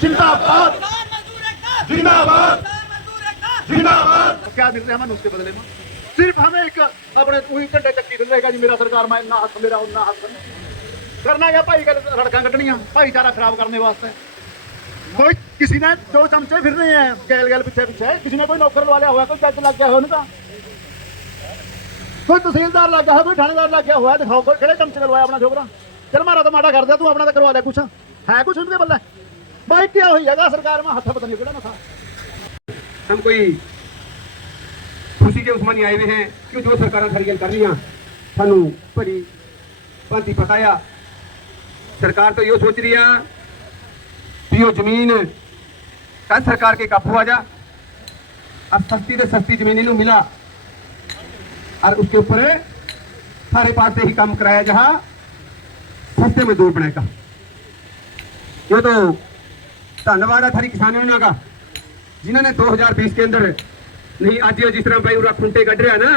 जिंदाबाद जिंदाबाद जिंदाबाद। क्या मिल रहा है हमें उसके बदले में? सिर्फ हमें एक अपने वही झंडे चक्की दे देगा जी, मेरा सरकार में ना हक मेरा ना हक करना क्या भाई रड़का कटनिया भाईचारा खराब करने वास्ते। कोई किसी ने जो चमचे फिर रहे हैं गैल गैल पीछे पीछे, किसी ने कोई नौकर लगा लिया हुआ, कोई जज लग गया हो उनका, कोई तहसीलदार लग गया है, कोई थानेदार लग गया हुआ है, दिखाओ कोई खेड़े चमचे करवाया अपना छोकरा। चल मारा तो माड़ा कर दिया तू, अपना तो करवा लिया कुछ है कुछ उनके बल्ले भाई क्या हो जाएगा सरकार में हाथ पता नहीं ना था। हम कोई खुशी के उस्मानी आए हुए हैं क्यों जो सरकार सारियां कर रही सानू भली भांति पता आ। सरकार तो यो सोच रही है भी वो जमीन कल सरकार के काबू आ जा, अब सस्ती से सस्ती जमीन इन्हों मिला और उसके ऊपर सारे पास से ही काम कराया जहां सस्ते मजदूर बनाएगा। यो तो धन्यवाद है थारी किसानों का जिन्होंने 2020 के अंदर नहीं आज जिस तरह भाई उरा खुंटे कट रहा ना,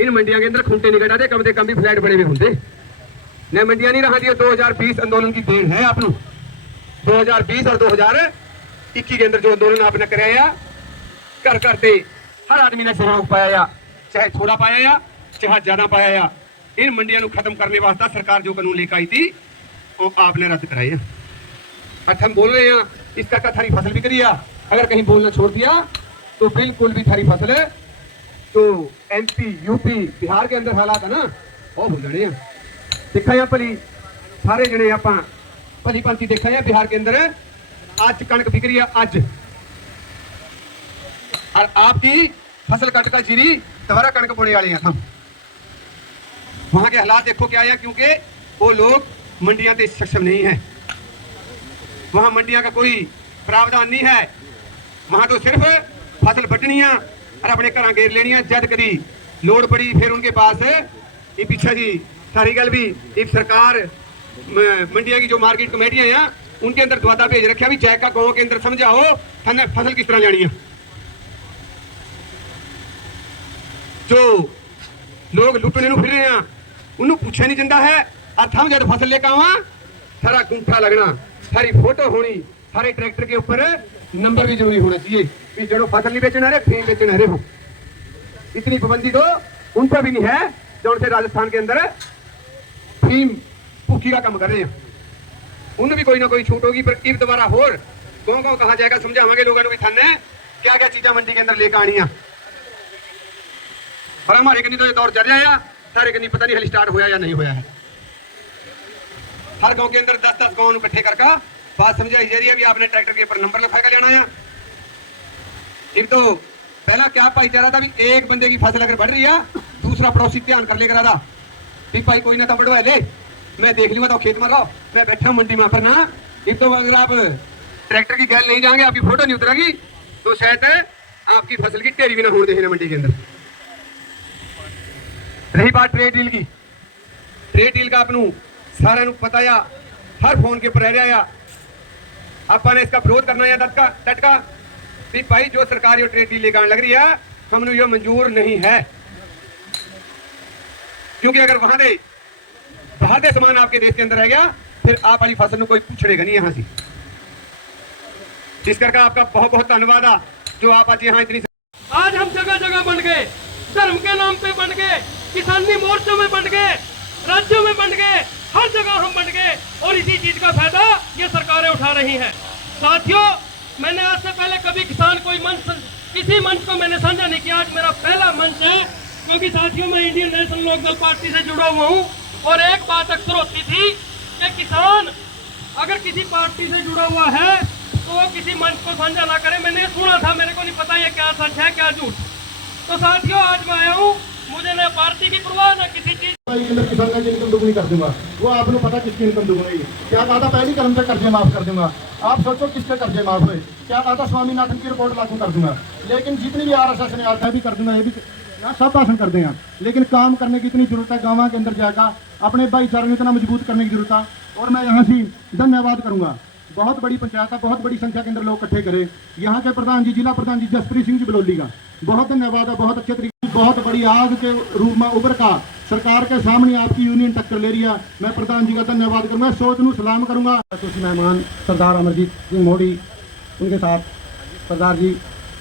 इन मंडियों के अंदर खुंटे नहीं कटा कम से कम भी फ्लैट बड़े हुए होंगे न मंडियां नहीं रहा। 2020 आंदोलन की देन है आप 2020 और 2021 के अंदर जो आंदोलन आपने कराया कर करते हर आदमी ने सहयोग पाया, चाहे थोड़ा पाया या चाहे ज्यादा पाया। इन मंडियों को खत्म करने वास्ते सरकार जो कानून लेकर आई थी वो आपने रद्द कराए। अब हम बोल रहे हैं इसका का थारी फसल भी करिया, अगर कहीं बोलना छोड़ दिया तो बिल्कुल भी थारी फसल है तो एमपी यूपी बिहार के अंदर हालात है ना वो भूल जाने। देखा या भली सारे जने आप भली भांति देखा है बिहार के अंदर आज कणक बिक रही है आज, और आपकी फसल कट का जीरी दोबारा कणक बोने वाले हैं हम। वहां के हालात देखो क्या है, क्योंकि वो लोग मंडियां से सक्षम नहीं है, वहां मंडियां का कोई प्रावधान नहीं है, वहां तो सिर्फ फसल बटनिया और अपने घर घेर लेनिया, जद कभी लोड़ पड़ी फिर उनके पास ये पीछे जी सारी गल भी एक सरकार मंडिया की जो मार्केट कमेटियां हैं उनके अंदर द्वादा भेज रखा भी जैका गांव के अंदर समझाओ थाने फसल किस तरह लेनी है। जो लोग लुटने फिर रहे हैं उन्होंने पूछा नहीं जाता है, और थम जब फसल लेकर आवा सारा गुंठा लगना, सारी फोटो होनी, सारे ट्रैक्टर के ऊपर नंबर भी जरूरी होना चाहिए कि जो फसल नहीं बेचना रहे फेम बेचना रहे हो। इतनी पाबंदी तो उन पर भी नहीं है जो उनसे राजस्थान के अंदर फीम भूखी का काम कर रहे हैं, उनमें भी कोई ना कोई छूट होगी। पर इब दोबारा होर गाँव गाँव कहा जाएगा, समझावांगे लोगों को भी थाने क्या क्या चीजें मंडी के अंदर लेकर आनी है। पर हमारे कहीं तो ये दौर चल रहा है, सारे कहीं पता नहीं हाल स्टार्ट होया या नहीं होया है। हर गांव के अंदर 10-10 गांव इकट्ठे करके बात समझाई जा रही है भी आपने ट्रैक्टर के ऊपर नंबर लिखा कर लेना है। फिर तो पहला क्या भाईचारा था भी एक बंदे की फसल अगर बढ़ रही है दूसरा पड़ोसी ध्यान कर लेकर आता भी भाई कोई ना तो बढ़वा ले, मैं देख लूंगा तो खेत में रहो, मैं बैठा मंडी में पर ना। एक तो अगर आप ट्रैक्टर की गैल नहीं जाएंगे, आपकी फोटो नहीं उतरेगी तो शायद आपकी फसल की ढेरी भी ना होने देना मंडी के अंदर। रही बात ट्रेड डील की, ट्रेड डील का आपनू सारा पता या हर फोन के ऊपर रह रहा आपने इसका विरोध करना है डटका भी भाई जो सरकार ये ट्रेड डील लेकर लग रही है हमने ये मंजूर नहीं है, क्योंकि अगर वहां दे बाहर दे सामान आपके देश के अंदर रह गया फिर आप वाली फसल कोई पूछेगा नहीं यहां से। इस करके आपका बहुत बहुत धन्यवाद है जो आप आज यहाँ इतनी। आज हम जगह जगह बंट गए, धर्म के नाम पे बंट गए, किसानी मोर्चों में बंट गए, राज्यों में बंट गए, हर जगह हम बंट गए और इसी चीज का फायदा ये सरकारें उठा रही हैं। साथियों, मैंने आज से पहले कभी किसान कोई मंच किसी मंच को मैंने साझा नहीं किया, आज मेरा पहला मंच है, क्योंकि साथियों मैं इंडियन नेशनल लोकदल पार्टी से जुड़ा हुआ हूँ और एक बात अक्सर होती थी कि किसान अगर किसी पार्टी से जुड़ा हुआ है तो वो किसी मंच को साझा ना करे। मैंने सुना था, मेरे को नहीं पता ये क्या सच है क्या झूठ। तो साथियों आज मैं आया हूँ, मुझे न पार्टी की परवाह न किसी चीज। किसान की इनकम दुगनी कर दूंगा, वो आपको पता किसकी इनकम दुगनी। क्या कहा था पहली कर्म से कर्जे माफ कर दूंगा, आप सोचो किसके कर्जे माफ हुए। क्या कहा था स्वामीनाथन की रिपोर्ट लागू कर दूंगा, लेकिन जितनी भी RSS ने आता है भी कर दूंगा, ये भी सब भाषण कर देंगे, लेकिन काम करने की इतनी जरूरत है। गाँव के अंदर जाकर अपने भाईचारे में इतना मजबूत करने की जरूरत है। और मैं यहाँ से धन्यवाद करूंगा, बहुत बड़ी पंचायत है, बहुत बड़ी संख्या के अंदर लोग इकट्ठे करे। यहाँ के प्रधान जी, जिला प्रधान जी जसप्रीत सिंह जी बलौली का बहुत धन्यवाद है, बहुत अच्छे तरीके, बहुत बड़ी आग के रूप में उभर का सरकार के सामने आपकी यूनियन टक्कर ले रही है। मैं प्रधान जी का धन्यवाद करूंगा, सोच नू सलाम करूंगा। कुछ मेहमान सरदार अमरजीत सिंह मोदी, उनके साथ सरदार जी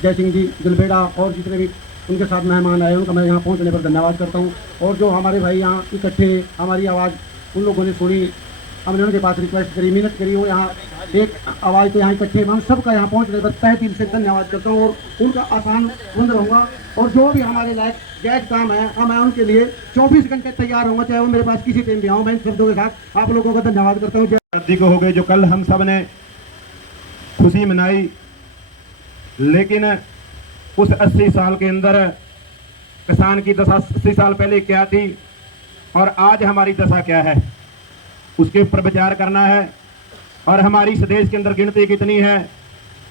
जय सिंह जी दिलबेड़ा और जितने भी उनके साथ मेहमान आए उनका मैं यहाँ पहुँचने पर धन्यवाद करता हूँ। और जो हमारे भाई यहाँ इकट्ठे हमारी आवाज़ उन लोगों ने सुनी, हमने उनके पास रिक्वेस्ट करी, मिन्नत करी, वो यहाँ एक आवाज़ पे यहाँ इकट्ठे, हम सबका यहाँ पहुँचने पर तहे दिल से धन्यवाद करता हूँ और उनका आसान बंद रहूँगा। और जो भी हमारे लायक जायज़ काम है मैं उनके लिए 24 घंटे तैयार रहूँगा, चाहे वो मेरे पास किसी टाइम भी आऊँ। मैं इन शब्दों के साथ आप लोगों का धन्यवाद करता हूँ। आज़ादी को हो गए जो कल हम सब ने खुशी मनाई, लेकिन उस 80 साल के अंदर किसान की दशा 80 साल पहले क्या थी और आज हमारी दशा क्या है, उसके ऊपर विचार करना है। और हमारी इस देश के अंदर गिनती कितनी है,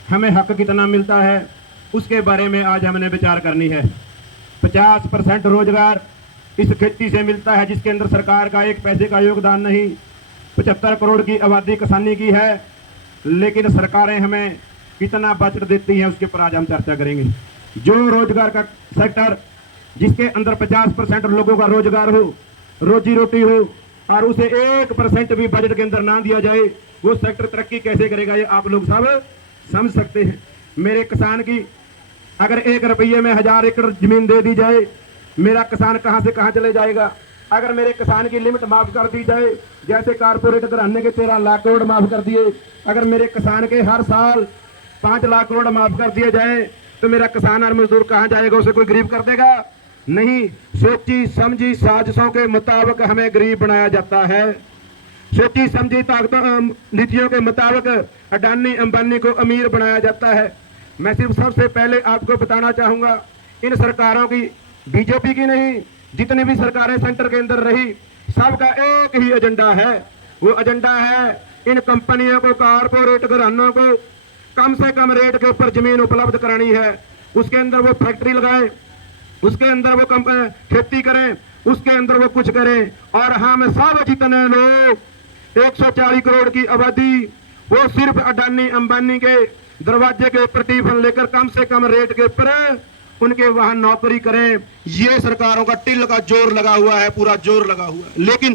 हमें हक कितना मिलता है, उसके बारे में आज हमने विचार करनी है। 50% रोजगार इस खेती से मिलता है जिसके अंदर सरकार का एक पैसे का योगदान नहीं। 75 करोड़ की आबादी किसानी की है, लेकिन सरकारें हमें कितना बजट देती हैं उसके ऊपर आज हम चर्चा करेंगे। जो रोजगार का सेक्टर जिसके अंदर 50% लोगों का रोजगार हो, रोजी रोटी हो, और उसे 1% भी बजट के अंदर ना दिया जाए, वो सेक्टर तरक्की कैसे करेगा, ये आप लोग सब समझ सकते हैं। मेरे किसान की अगर 1 रुपये में 1000 एकड़ जमीन दे दी जाए, मेरा किसान कहां से कहां चले जाएगा। अगर मेरे किसान की लिमिट माफ कर दी जाए, जैसे कारपोरेट घराने के 13 लाख करोड़ माफ कर दिए, अगर मेरे किसान के हर साल 5 लाख करोड़ माफ कर दिए जाए, तो मेरा किसान और मजदूर कहां जाएगा, उसे कोई गरीब कर देगा? नहीं। सोची समझी साजिशों के मुताबिक हमें गरीब बनाया जाता है। सोची समझी नीतियों के मुताबिक अडानी अंबानी को अमीर बनाया जाता है। मैं सिर्फ सबसे पहले आपको बताना चाहूंगा, इन सरकारों की, बीजेपी की नहीं, जितनी भी सरकारें सेंटर के अंदर रही, सबका एक ही एजेंडा है। वो एजेंडा है इन कंपनियों को, कारपोरेट घरानों को कम से कम रेट के ऊपर जमीन उपलब्ध करानी है। उसके अंदर वो फैक्ट्री लगाए, उसके अंदर वो खेती करें, उसके अंदर वो कुछ करें। और हम सब जितने लोग 140 करोड़ की आबादी, वो सिर्फ अडानी अंबानी के दरवाजे के प्रतिफल लेकर कम से कम रेट के ऊपर उनके वहां नौकरी करें। ये सरकारों का टिल का जोर लगा हुआ है, पूरा जोर लगा हुआ है। लेकिन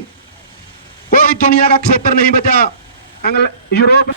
कोई दुनिया का क्षेत्र नहीं बचा यूरोप